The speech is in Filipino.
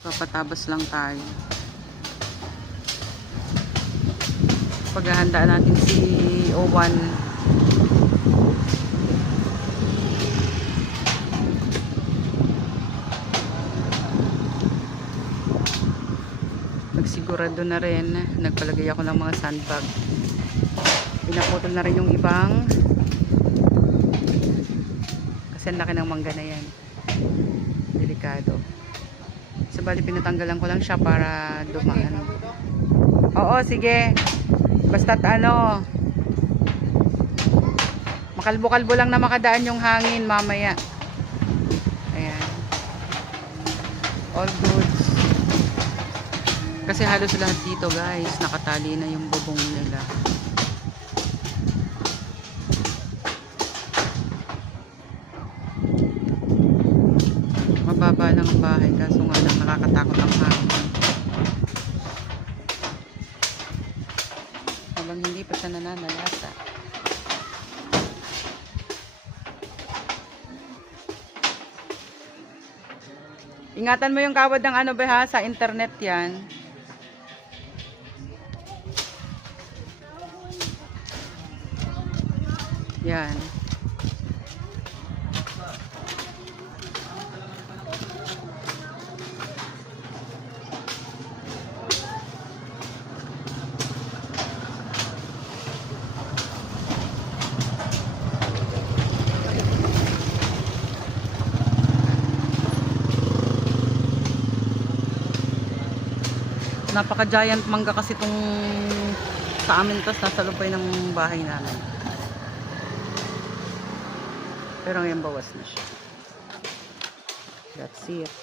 Papatabas lang tayo. Paghahandaan natin si Owan. Nagsigurado na rin. Nagpalagay ako ng mga sandbag. Pinaputol na rin yung ibang. Kasi ang laki ng mangga na yan. Delikado. Sabali pinatanggalan ko lang siya para dumaan. Oo, sige. Basta't ano, makalbo-kalbo lang na makadaan yung hangin mamaya. Ayan. All goods. Kasi halos lahat dito guys, nakatali na yung bubong nila. Mababa lang ang bahay kaso nga lang nakakatakot ang hangin. Habang hindi pa siya nananalasa. Ingatan mo yung kawad ng ano ba ha, sa internet yan. Yan. Napaka-giant mangga kasi itong sa amin, tas nasa lupay ng bahay namin. Pero ngayon bawas na siya. That's it.